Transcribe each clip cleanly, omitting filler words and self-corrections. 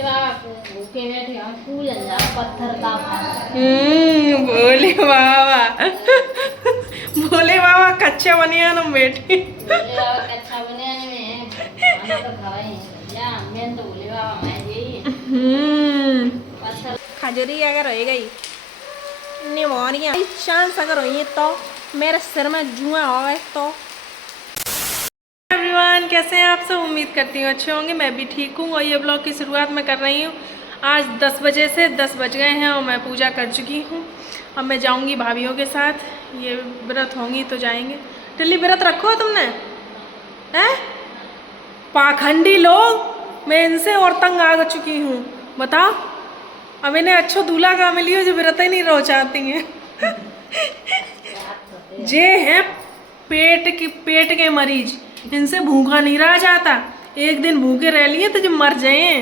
भोले बाबा भूखे बैठे हम फूल पत्थर का भोले बाबा भोले बाबा कच्चा बनियान में बैठे। भोले बाबा कच्चा बनियान में खाना तो खाए या मैं तो भोले बाबा मैं यही पत्थर खजूरी अगर हो गई निमोनिया चांस अगर हुई तो मेरे सिर में जुआ हो गए तो। एवरीवन कैसे हैं आप सब, उम्मीद करती हूँ अच्छे होंगे। मैं भी ठीक हूँ और ये ब्लॉग की शुरुआत मैं कर रही हूँ आज 10 बजे से। 10 बज गए हैं और मैं पूजा कर चुकी हूँ। अब मैं जाऊँगी भाभीियों के साथ, ये व्रत होंगी तो जाएंगे। टिल्ली व्रत रखो तुमने हैं? पाखंडी लोग, मैं इनसे और तंग आ चुकी हूँ। बताओ अब इन्हें अच्छो दूल्हा का मिली जो व्रत ही नहीं रहो चाहती हैं। जे हैं पेट के मरीज, इनसे भूखा नहीं रहा जाता। एक दिन भूखे रह लिए तो जो मर जाए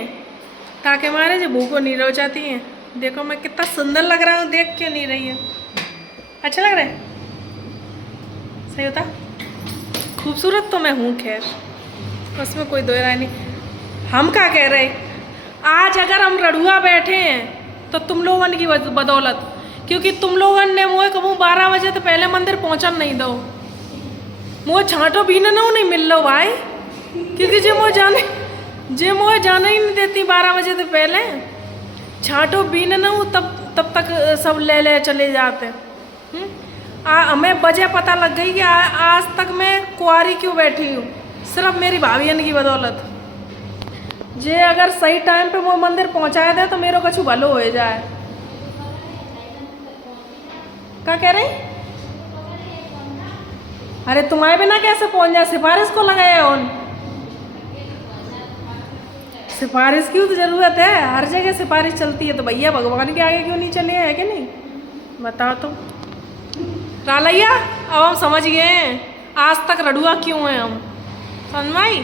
ताकि मारे जो भूखो नहीं रह जाती हैं। देखो मैं कितना सुंदर लग रहा हूँ, देख क्यों नहीं रही है? अच्छा लग रहा है? सही होता? खूबसूरत तो मैं हूँ, खैर उसमें कोई दो राय नहीं। हम क्या कह रहे, आज अगर हम रड़ुआ बैठे हैं तो तुम लोगों की बदौलत, क्योंकि तुम लोगों ने मुझे कबू 12 बजे तो पहले मंदिर पहुँचन नहीं दो। मुझे छाँटो भी नहीं मिल लो भाई, क्योंकि जे मुझे जाने ही नहीं देती 12 बजे से पहले। छाँटो भी तब तक सब ले चले जाते। हमें वजह पता लग गई कि आज तक मैं कुंवारी क्यों बैठी हूँ, सिर्फ मेरी भाभियन की बदौलत। जे अगर सही टाइम पे वो मंदिर पहुँचाया दे तो मेरे कछु भलो हो जाए। क्या कह रही? अरे तुम्हारे बिना कैसे पहुंच जाए? सिफारिश को लगाया उन सिफारिश की तो जरूरत है, हर जगह सिफारिश चलती है तो भैया भगवान के आगे क्यों नहीं चले है कि नहीं? बताओ तो रालैया। अब हम समझ गए हैं आज तक रड़ुआ क्यों हैं हम। समझ आई?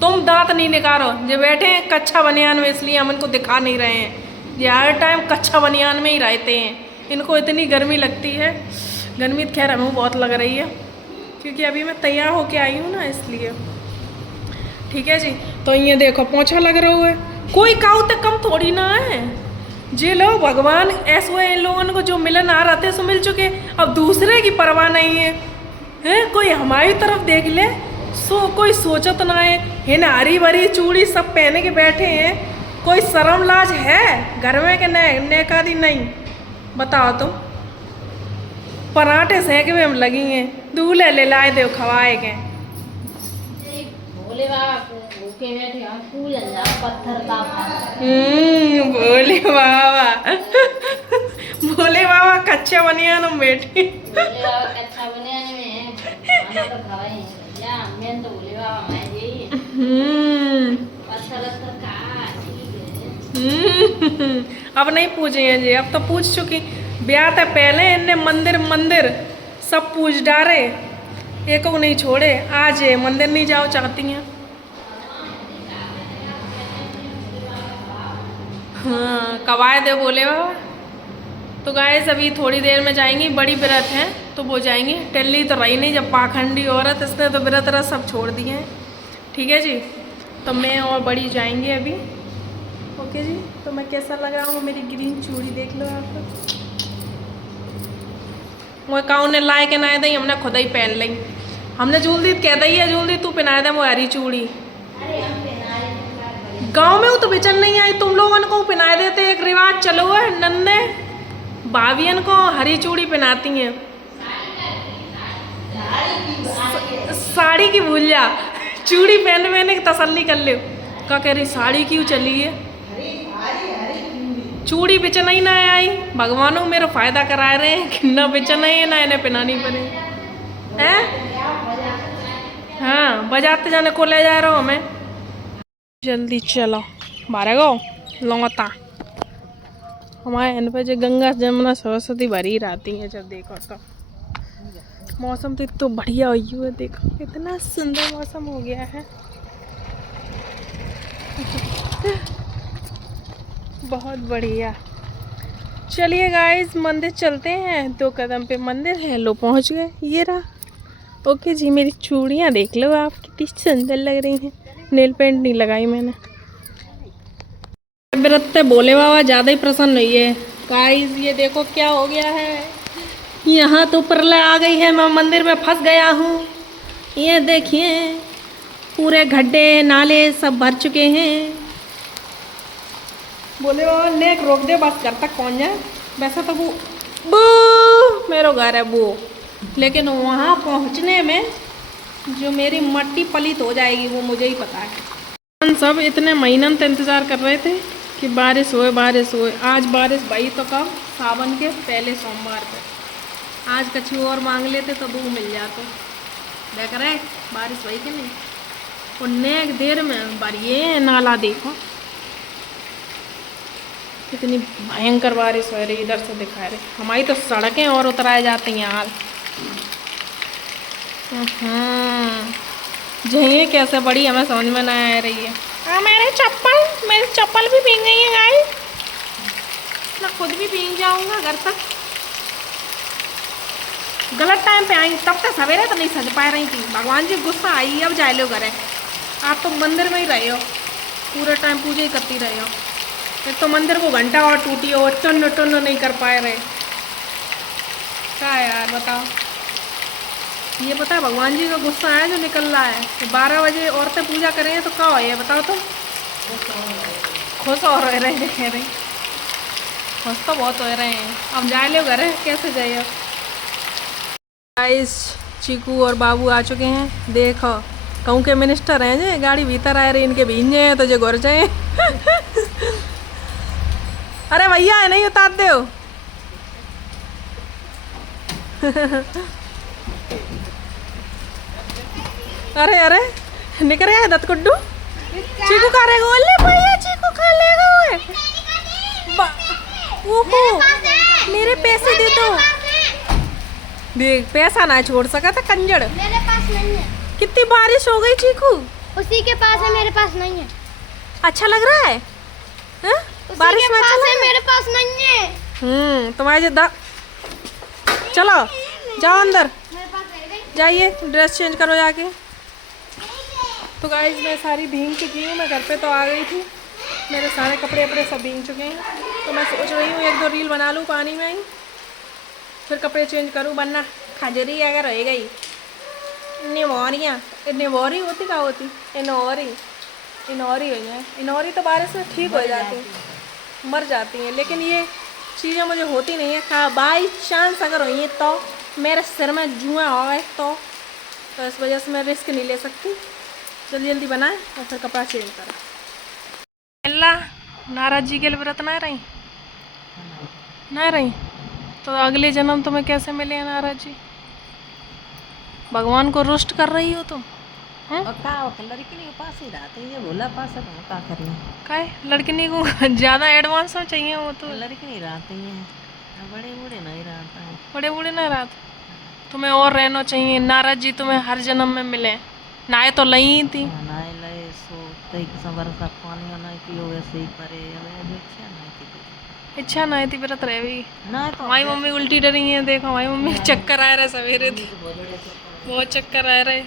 तुम दांत नहीं निकालो जो बैठे हैं कच्चा बनियान में, इसलिए हम इनको दिखा नहीं रहे हैं। ये हर टाइम कच्चा बनियान में ही रहते हैं। इनको इतनी गर्मी लगती है। गर्मी तो खैर हमें बहुत लग रही है क्योंकि अभी मैं तैयार होके आई हूँ ना, इसलिए। ठीक है जी, तो ये देखो पोछा लग रहा है। कोई काऊ तक कम थोड़ी ना है। जे लोग भगवान ऐसे हुए, इन लोगों को जो मिलन आ रहे थे सो मिल चुके, अब दूसरे की परवाह नहीं है। हैं कोई हमारी तरफ देख ले सो कोई सोचत ना है। ना हरी भरी चूड़ी सब पहने के बैठे हैं। कोई शर्म लाज है घर में के नेका दी नहीं? बताओ तुम। पराठे सेक में हम लगी हैं, दूल्हे ले लाए दे खवाए के। भोले बाबा भूखे बैठे हम फूल पत्थर का भोले बाबा भोले बाबा कच्चा बनियान में बैठे। भोले बाबा कच्चा बनियान में खाना तो खाए या मैं तो भोले बाबा मैं यही पत्थर का। अब नहीं पूछे हैं जी, अब तो पूछ चुकी। ब्याह था पहले इनने मंदिर सब पूछ डारे, एक को नहीं छोड़े। आज ये मंदिर नहीं जाओ चाहती हैं। हाँ कवाए दे बोले बाबा। तो गाइस अभी थोड़ी देर में जाएंगी, बड़ी व्रत है तो वो जाएंगी। टिल्ली तो रही नहीं, जब पाखंडी औरत, इसने तो व्रत सब छोड़ दिए हैं। ठीक है जी, तो मैं और बड़ी जाएंगे अभी। ओके जी, तो मैं कैसा लगा हूँ, मेरी ग्रीन चूड़ी देख लो आप। वो काऊ ने लाए के ना दी, हमने खुद ही पहन ली। हमने जूलदी कह दी है, जूलदी तू पहना दे वो हरी चूड़ी। गांव में वो तो बेचन नहीं आई, तुम लोगों को पहना देते। एक रिवाज चलो है, नन्हे भाभियन को हरी चूड़ी पहनाती हैं। साड़ी की भूल जा, चूड़ी पहने की तसल्ली कर ले। क्या कह रही साड़ी क्यों चली है? चूड़ी बेचना ही ना आई। भगवानों मेरा फायदा करा रहे हैं कि ना बेचना ही है ना इन्हें पहनानी पड़े हैं। हाँ बजाते जाने को ले जा रहा हूँ मैं। जल्दी चलो 12 गो लौटा हमारे यहाँ पे जो गंगा जमुना सरस्वती भरी रहती है। जब देखो तो मौसम तो इतना बढ़िया हुई है, देखो कितना सुंदर मौसम हो गया है। बहुत बढ़िया। चलिए गाइस मंदिर चलते हैं। 2 कदम पे मंदिर है, लो पहुंच गए। ये रहा। ओके जी, मेरी चूड़ियाँ देख लो आप कितनी सुंदर लग रही हैं। नेल पेंट नहीं लगाई मैंने। व्रत से भोले बाबा ज़्यादा ही प्रसन्न हुई है। गाइस ये देखो क्या हो गया है, यहाँ तो प्रलय आ गई है, मैं मंदिर में फंस गया हूँ। ये देखिए पूरे गड्ढे नाले सब भर चुके हैं। भोले बाबा नेक रोक दे, बस घर तक पहुँच जाए। वैसे तो वो मेरा घर है वो, लेकिन वहाँ पहुँचने में जो मेरी मट्टी पलित हो जाएगी वो मुझे ही पता है। हम सब इतने महीनों से इंतज़ार कर रहे थे कि बारिश होए बारिश होए। आज बारिश भाई तो कब, सावन के पहले सोमवार पे। आज कछु और मांग लेते तो वो मिल जाते। देख रहे बारिश भाई कि नहीं, और नेक देर में बारिये नाला देखो कितनी भयंकर बारिश हो रही, इधर से दिखा रहे। हमारी तो सड़कें और उतराए जाती हैं यार। जहिए कैसे बड़ी हमें समझ में ना आ रही है। मेरी चप्पल भी भीग गई है गाइस, मैं खुद भी भीग जाऊंगा घर तक। गलत टाइम पे आई, तब तक सवेरे तो नहीं सज पा रही थी। भगवान जी गुस्सा आई, अब जाए लो घरे। आप तो मंदिर में ही रहे हो, पूरे टाइम पूजा ही करती रहे हो। एक तो मंदिर को घंटा और टूटी हो, टुन्न टुन्न नहीं कर पाए रहे। क्या है यार बताओ, ये पता है भगवान जी का गुस्सा है जो निकल रहा है कि 12 बजे औरतें पूजा करें तो क्या हो, ये बताओ तो। खुश हो रहे देखे रही, खुश तो बहुत हो रहे हैं। अब जाए लो घर, कैसे जाइए। गाइस चीकू और बाबू आ चुके हैं। देखो कहूँ के मिनिस्टर हैं जे, गाड़ी भीतर आ रही, इनके भींजे हैं तो जो घर जाए। अरे भैया नहीं उतार दो। अरे अरे निकल रहा है दत्तकुड्डू। चीकू खा रहेगा, ओले भैया चीकू खा लेगा। ओहो मेरे पैसे दे दो। देख पैसा ना छोड़ सका था कंजड़। मेरे पास नहीं है। कितनी बारिश हो गई चीकू। उसी के पास है, मेरे पास नहीं है। अच्छा लग रहा है, हा? बारिश के में पास अच्छा है, लग मेरे पास नहीं है। तुम्हारे जो चलो जाओ अंदर, मेरे पास रह गई। जाइए ड्रेस चेंज करो जाके। तो गाइस मैं सारी भीग चुकी हूँ, मैं घर पे तो आ गई थी, मेरे सारे कपड़े वपड़े सब भीग चुके हैं। तो मैं सोच रही हूँ 1-2 रील बना लूँ पानी में ही, फिर कपड़े चेंज करूँ, वरना खजरी अगर रह गई। निवोरियाँ, निवोरी होती क्या होती, इनौरी इनौरी हो जाए। इनौरी तो बारिश में ठीक हो जाती है, मर जाती हैं, लेकिन ये चीज़ें मुझे होती नहीं है। हाँ बाई चांस अगर हुई है तो मेरे सिर में जुआ हो गए तो इस वजह से मैं रिस्क नहीं ले सकती। जल्दी जल्दी बनाए और फिर कपड़ा चेंज करें। अल्लाह नाराज जी के लिए व्रत ना रही, ना रही तो अगले जन्म तुम्हें कैसे मिले हैं नाराज जी? भगवान को रुष्ट कर रही हो तुम। लड़की पास ही रहते हैं, भोला पास है का करें। काय लड़की को ज़्यादा एडवांस में चाहिए वो तो। लड़की नहीं रहती हैं, बड़े बूढ़े नहीं रहता है। बड़े बूढ़े ना रात तुम्हें और रहना चाहिए। नाराज जी तुम्हें हर जन्म में मिले, नाए तो लई थी। नाए लए सो कई सबर सा पानी नहीं पियो वैसे ही करे। अब इच्छा नहीं थी, इच्छा नहीं थी व्रत रह भी ना तो हमारी मम्मी उल्टी डरी है। देखो हमारी मम्मी चक्कर आ रहे सवेरे थी, बहुत चक्कर आ रहे।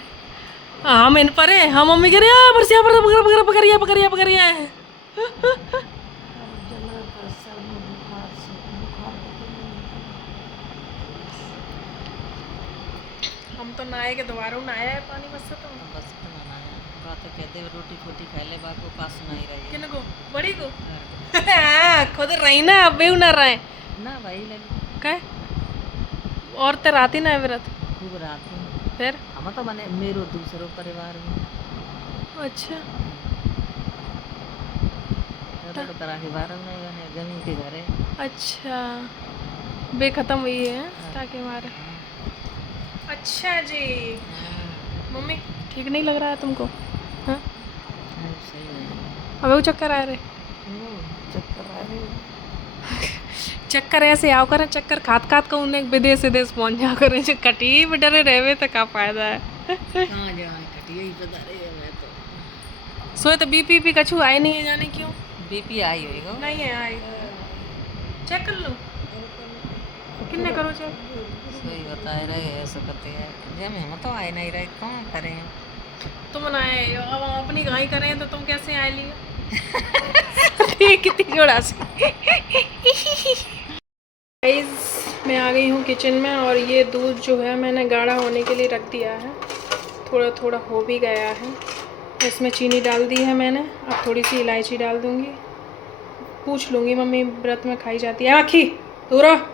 हम इन पर है, हम मम्मी कह रही है बरसिया पकड़िया पकड़िया पकड़िया है। हम तो नहाए के दोबारा नहाया है पानी बस से। तो बस बात कहते रोटी फोटी खा ले बाको पास नहीं रही किन को बड़ी को खुद रही ना, अब भी ना रहे ना भाई लगी क्या और ते राती ना व्रत खूब रात में। फिर हम तो बने मेरो दूसरो परिवार में। अच्छा तो तरह के बार में बने जमीन के घरे। अच्छा बे खत्म हुई है ताकि मारे। अच्छा जी मम्मी ठीक नहीं लग रहा है तुमको? हाँ सही नहीं। अबे वो चक्कर आ रहे, चक्कर आ रहे। चक्कर ऐसे आओ करें, चक्कर खात खात को उन्हें विदेश विदेश पहुंच जाओ करें। जो कटी डरे रहे तो क्या फायदा है। कहाँ जाए कटी ही बता रही है। मैं तो सोए तो बीपी कछु आए नहीं है, जाने क्यों। बीपी आई होगा नहीं है आई, चेक कर लो किन्ने करो चेक। सही बताए रहे ऐसा करते हैं जब हम तो आए नहीं रहे कौन करें। तुम ना आए, अब हम अपनी गाय करें तो तुम कैसे आए लिए। कितनी जोड़ा से। गाइस मैं आ गई हूँ किचन में और ये दूध जो है मैंने गाढ़ा होने के लिए रख दिया है। थोड़ा थोड़ा हो भी गया है। इसमें चीनी डाल दी है मैंने। अब थोड़ी सी इलायची डाल दूँगी। पूछ लूँगी मम्मी व्रत में खाई जाती है। आखी दूर रहो,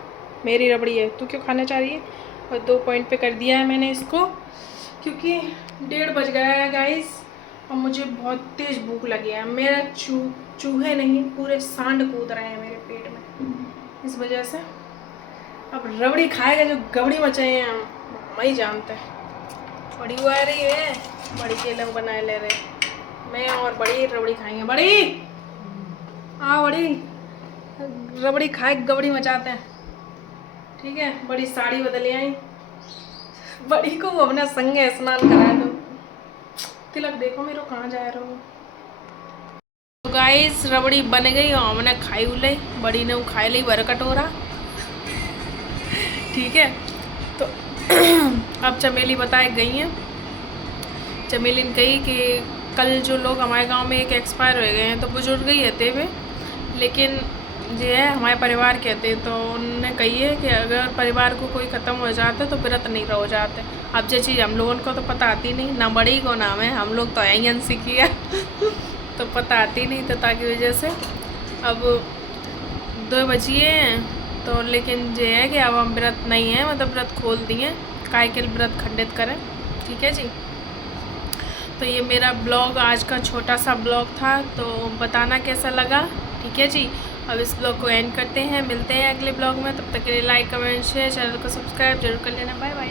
मेरी रबड़ी है, तू क्यों खाना चाह रही है। और 2 पॉइंट पे कर दिया है मैंने इसको, क्योंकि 1:30 बज गया है गाइस और मुझे बहुत तेज़ भूख लगी है। मेरा चूहे नहीं पूरे सांड कूद रहे हैं मेरे पेट में, इस वजह से अब रबड़ी खाएगा जो गबड़ी मचाए हैं हम ही जानते हैं। बड़ी वो आ रही है, बड़ी के लोग बनाए ले रहे, मैं और बड़ी रबड़ी खाएंगे। बड़ी हाँ बड़ी रबड़ी खाए गबड़ी मचाते हैं, ठीक है। बड़ी साड़ी बदल आई, बड़ी को अपने संगे स्नान करा दो। तिलक देखो मेरे कहाँ जा रहा हो। तो गाइस रबड़ी बन गई और हमने खाई उलाई, बड़ी ने खाई ली भर कटोरा, ठीक है। तो अब चमेली बताए गई हैं। चमेली ने कही कि कल जो लोग हमारे गांव में एक एक्सपायर हो गए हैं, तो बुजुर्ग ही रहते हुए, लेकिन ये है हमारे परिवार कहते, तो उन्होंने कही है कि अगर परिवार को कोई ख़त्म हो जाता है तो व्रत नहीं रह जाते। अब ये चीज़ हम लोगों को तो पता आती नहीं, ना बड़ी को नाम है, हम लोग तो यहीं सीखी है तो पता आती नहीं, तो ताकि वजह से अब 2 बजिए हैं। तो लेकिन ये है कि अब हम व्रत नहीं है, मतलब व्रत खोल दिए, काय के व्रत खंडित करें, ठीक है जी। तो ये मेरा ब्लॉग आज का छोटा सा ब्लॉग था, तो बताना कैसा लगा, ठीक है जी। अब इस ब्लॉग को एंड करते हैं, मिलते हैं अगले ब्लॉग में। तब तक के लिए लाइक कमेंट शेयर, चैनल को सब्सक्राइब जरूर कर लेना। Bye bye.